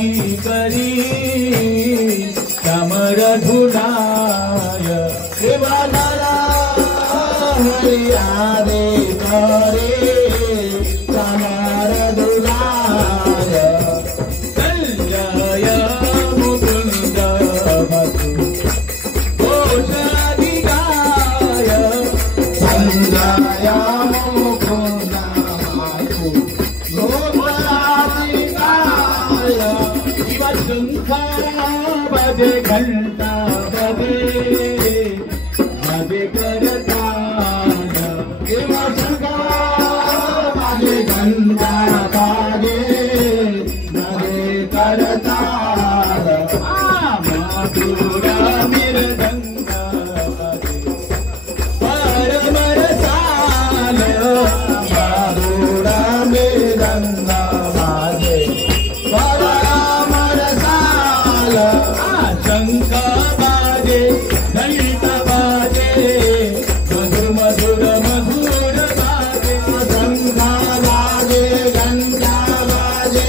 करी समरधुनाय शिवनरा हरियादे करे समरधुनाय संजय मुकुंद मधु घोषाधिकाय संजय मुकुंद बजे घंटा बजे बजे करताल बजे घंटा बजे बजे करताल माधुरा मृदंग परम रसाल माधुरा मृदंग बाजे शंख बाजे घंटा बाजे मधुर मधुर मधुर बाजे शंख बाजे घंटा बाजे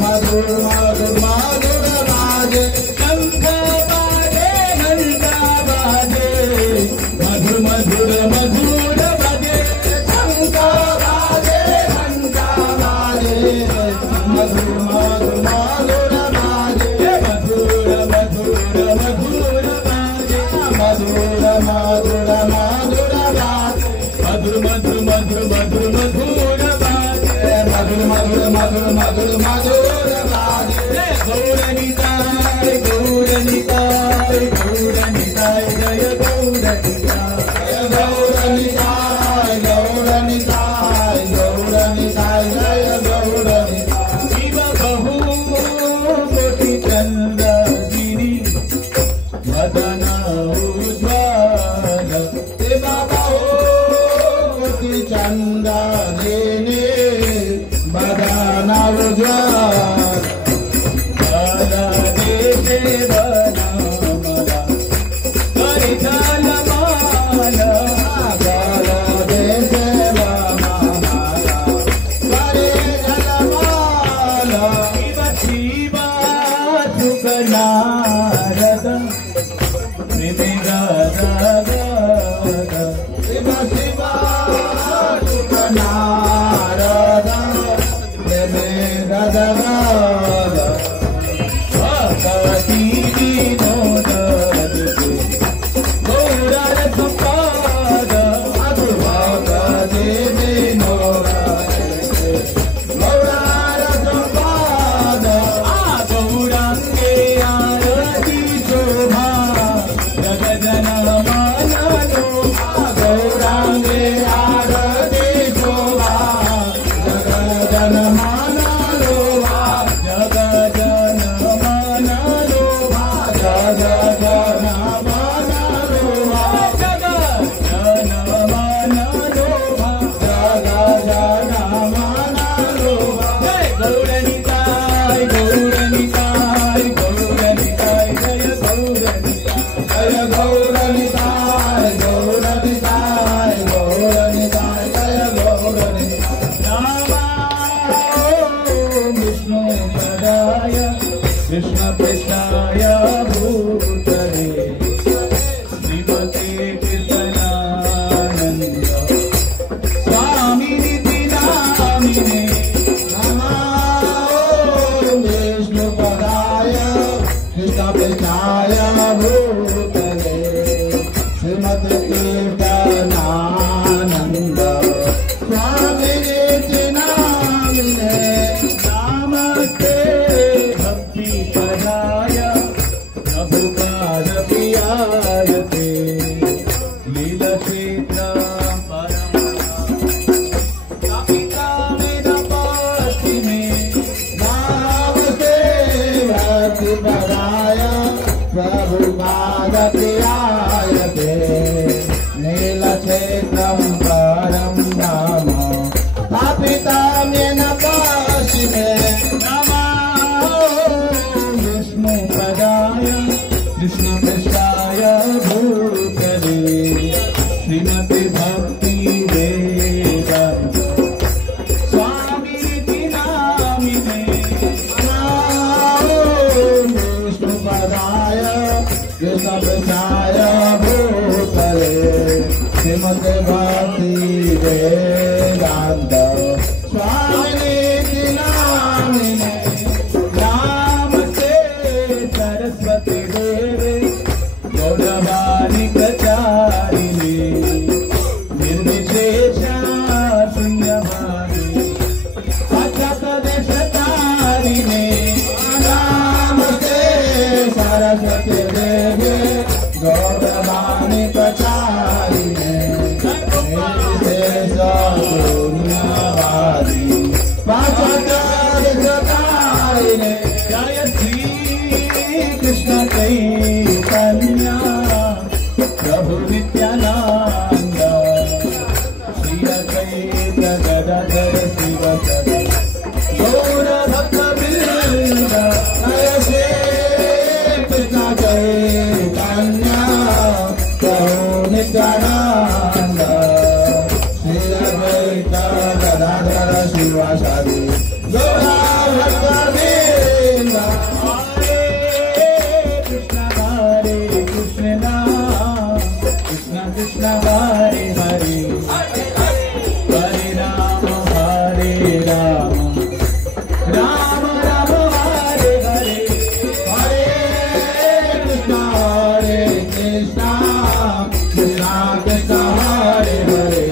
मधुर मधुर मधुर बाजे शंख बाजे घंटा बाजे मधुर मधुर मधुर बाजे शंख बाजे घंटा बाजे मधुर मधुर मधुर मधुर मधुर मधुर मधुर बाजे मधुर मधुर मधुर मधुर मधुर बाजे गौरनिताय गौरनिताय गौरनिताय जय गौरनिताय गौरनिताय गौरनिताय गौरनिताय जय गौरनिताय शिव बहु कोटि चंद्रगिरी वदन उज्ज्वल शिव चंदा देने बदान उज्ज्वल बदा देते बनामला परिचाल माला बदा देते बनामला परिचाल माला शिव शिव सुखनारद निमिगद शिव शिव नारद भक्ति विनोद गौरर संपाद भक्ति विनोद गौरर संपाद गौरांगे आरती शोभा जग जन मानलो गौरांगे आरती शोभा जग जन मानलो जग जन मानलो जग जन मानलो जग जन मानलो जग जन मानलो जय गौरनिताय गौरनिताय गौरनिताय जय गौरनिताय जय गौरनिताय गौरनिताय गौरनिताय जय गौरनिताय विष्णु पदाय कृष्ण कृष्णाय भूतले श्रीमते कीर्तनानंद स्वामी निधि नामिने नमो विष्णु पदाय कृष्ण कृष्णाय भूतले श्रीमते कीर्तनानंद स्वामी निधि नामिने नमस्ते भक्ति पदाय प्रभुपाद प्रियाय ते लीलक्षेत्र नमस्ते भक्ति पदाय प्रभुपाद प्रियाय ते नीलक्षेत्रं परं धाम स्थापितं येन काशिमे नमो विष्णु पदाय कृष्ण कृष्णाय भूतले श्रीमते भक्ति वेदांत स्वामी नामिने श्रीमद् भक्ति वेदांत स्वामी नामिने नमस्ते सरस्वती देवे गौरवाणी प्रचारिणे निर्विशेष शून्यवादी सच्चपदेशतारिणे नमस्ते सरस्वती देवे गौरवाणी प्रचारिणे निर्विशेष शून्यवादी सच्चपदेशतारिणे जय श्री कृष्ण चैतन्य प्रभु नित्यानंद श्री अद्वैत गदाधर शिवसदि गौर भक्तवृंद जय श्री कृष्ण चैतन्य प्रभु नित्यानंद श्री अद्वैत गदाधर शिवसदि गौर भक्तवृंद Krishna Hare Hare Hare Rama Hare Rama Rama Rama Hare Hare Hare Krishna Krishna Krishna Hare Hare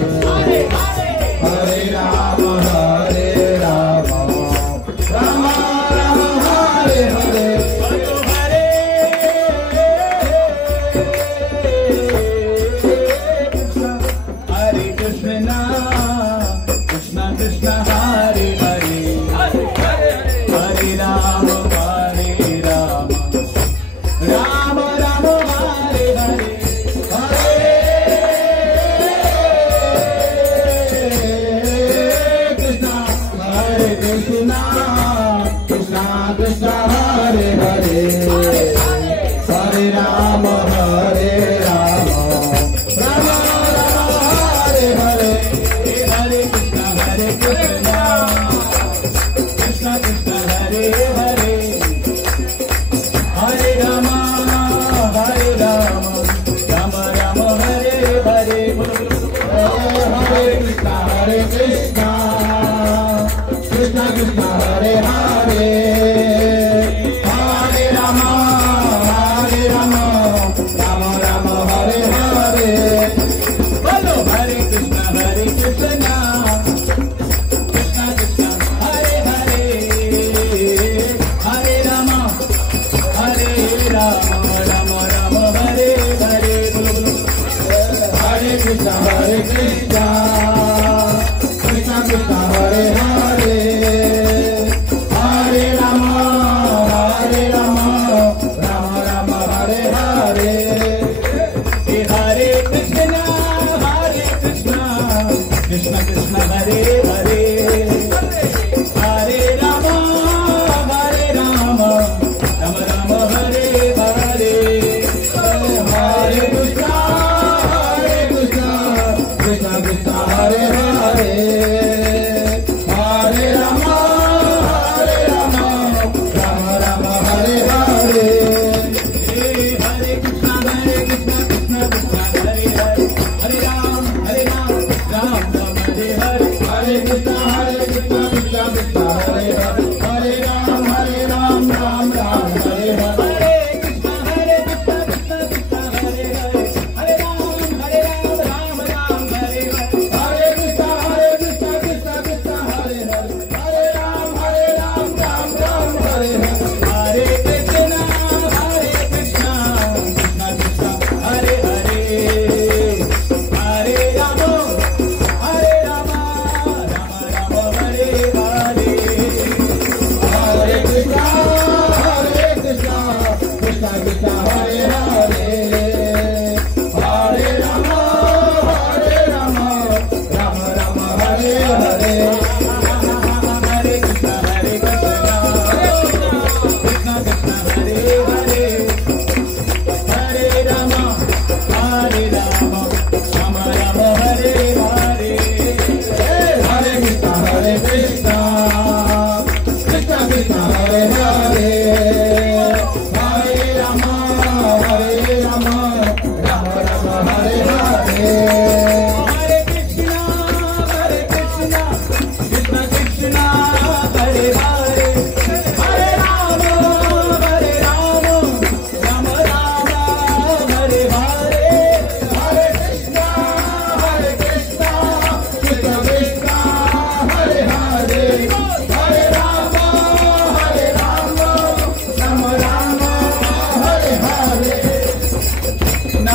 Hare Rama Hare Rama Rama Rama Hare Hare Krishna Krishna Hare Hare Hare Rama Hare Rama Rama Rama Hare Hare Hare Krishna Krishna Krishna Krishna Hare Hare Hare Rama Hare Rama Rama Rama Hare Hare Hare Krishna Krishna Krishna Hare Hare Hare Rama Hare Rama Rama Rama Hare Hare Hare Krishna Krishna Krishna Hare Hare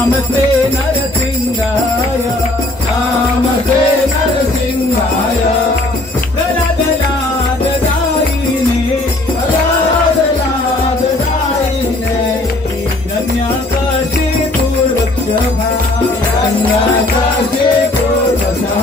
नामस्ते नरसिंहाय नामस्ते नरसिंहाय प्रहलादलाददायिने प्रहलादलाददायिने हिरण्यकशिपूर्वक्षभा हिरण्यकशिपूर्वक्षः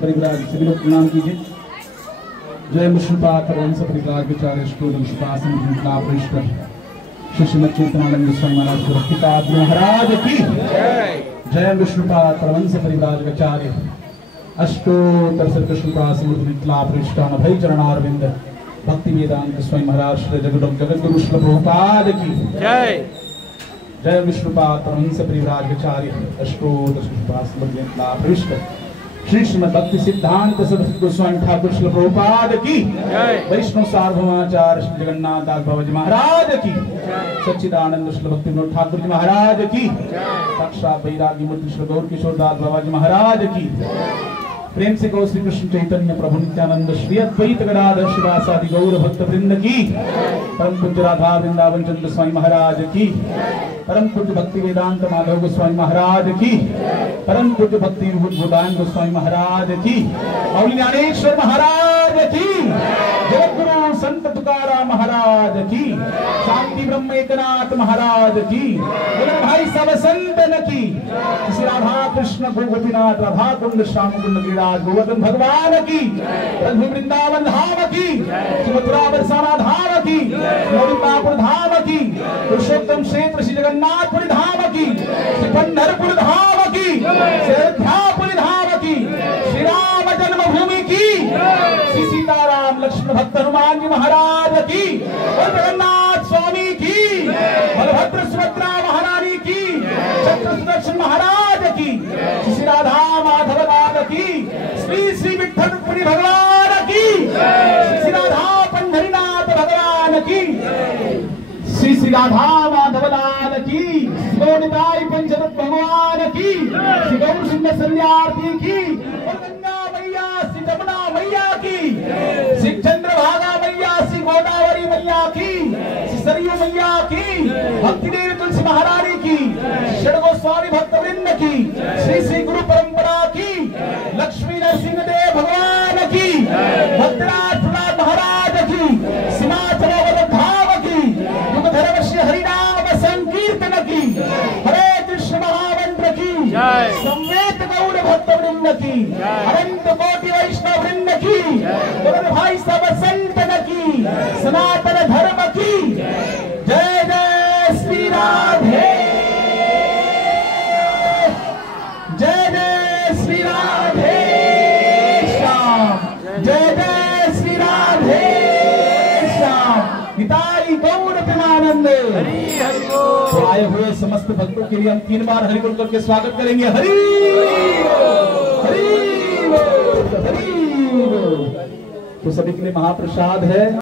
परिवार सभी लोग प्रणाम कीजिए। जय विष्णुपाद वंश परिवार विचार्य शिष्यमत चेतनानंद स्वामी महाराज सुरक्षितात्म महाराज की जय। विष्णुपाद वंश परिवार विचार्य अष्टोत्तर श्री कृष्णपाद समृद्ध मिथिला पृष्ठान भय चरणारविंद भक्ति वेदांत स्वामी महाराज श्री जगद्गुरु श्री प्रभुपाद की जय। जय विष्णुपाद वंश परिवार विचार्य अष्टोत्तर श्री कृष्णपाद समृद्ध मिथिला पृष्ठ श्री श्रीमद् भक्ति सिद्धांत सरस्वती गोस्वामी ठाकुर श्रील प्रभुपाद की, वैष्णव सार्वभौमाचार्य श्री जगन्नाथ दास बाबा जी महाराज की, सच्चिदानंद श्री भक्ति विनोद ठाकुर जी महाराज की, साक्षात वैरागी मूर्ति श्री गौर किशोर दास बाबा जी महाराज की, प्रेम से गौ श्री कृष्ण चैतन्य प्रभु नित्यानंद श्री अद्वैत गदाधर शिवासादि गौर भक्त वृंद की, परम पूज्य राधा वृंदावन चंद्र स्वामी महाराज की, परम पूज्य भक्ति वेदांत माधव गोस्वामी महाराज की, परम पूज्य भक्ति विभूत गोदान गोस्वामी महाराज की, मौली ज्ञानेश्वर महाराज की, जगद्गुरु संत तुकाराम महाराज की, शांति ब्रह्म एकनाथ महाराज की, भाई सब संतन की, श्री राधा कृष्ण गोपीनाथ राधा कुंड श्याम कुंड गिरिराज गोवर्धन भगवान की, रघु वृंदावन धाम की, मथुरा बरसाना धाम की, वृंदावन धाम की, पुरुषोत्तम क्षेत्र श्री जगन्नाथपुरी धाम की, श्री पंढरपुर धाम की, श्री अयोध्यापुरी धाम की, श्री राम जन्मभूमि की, श्री सीताराम लक्ष्मण भक्त हनुमान जी महाराज की, और जगन्नाथ स्वामी की, बलभद्र सुभद्रा महारानी की, चक्र सुदर्शन महाराज की, श्री राधा माधव लाल की, श्री श्री विठ्ठलपुरी भगवान की, श्री राधा पंढरीनाथ भगवान की, श्री श्री राधा माधव लाल की, गोनिताई पंचरथ भगवान की, श्री गौर सिंह सन्यार्थी की, और गंगा मैया श्री जमुना मैया की, श्री चंद्रभागा मैया श्री गोदावरी मैया की, श्री सरयू मैया की, भक्ति देवी तुलसी महारानी की, षड गोस्वामी भक्त वृंद की, श्री श्री गुरु परंपरा की, लक्ष्मी नरसिंह देव भगवान की, भक्तराज प्रहलाद महाराज की, सीमाचल धाम की, युग धर्म श्री हरिनाम संकीर्तन की, हरे कृष्ण महामंत्र की, संवेद गौर भक्त वृंद की, अनंत कोटि वैष्णव वृंद की, गुरु भाई सब संतन की, सनातन धर्म की, जय जय श्री राधे, जय जय श्री राधे श्याम, जय जय श्री राधे श्याम, निताई गौर प्रेमानंद। तो आए हुए समस्त भक्तों के लिए हम 3 बार हरि बोल करके स्वागत करेंगे। हरि हरि हरि। तो सभी के लिए महाप्रसाद है।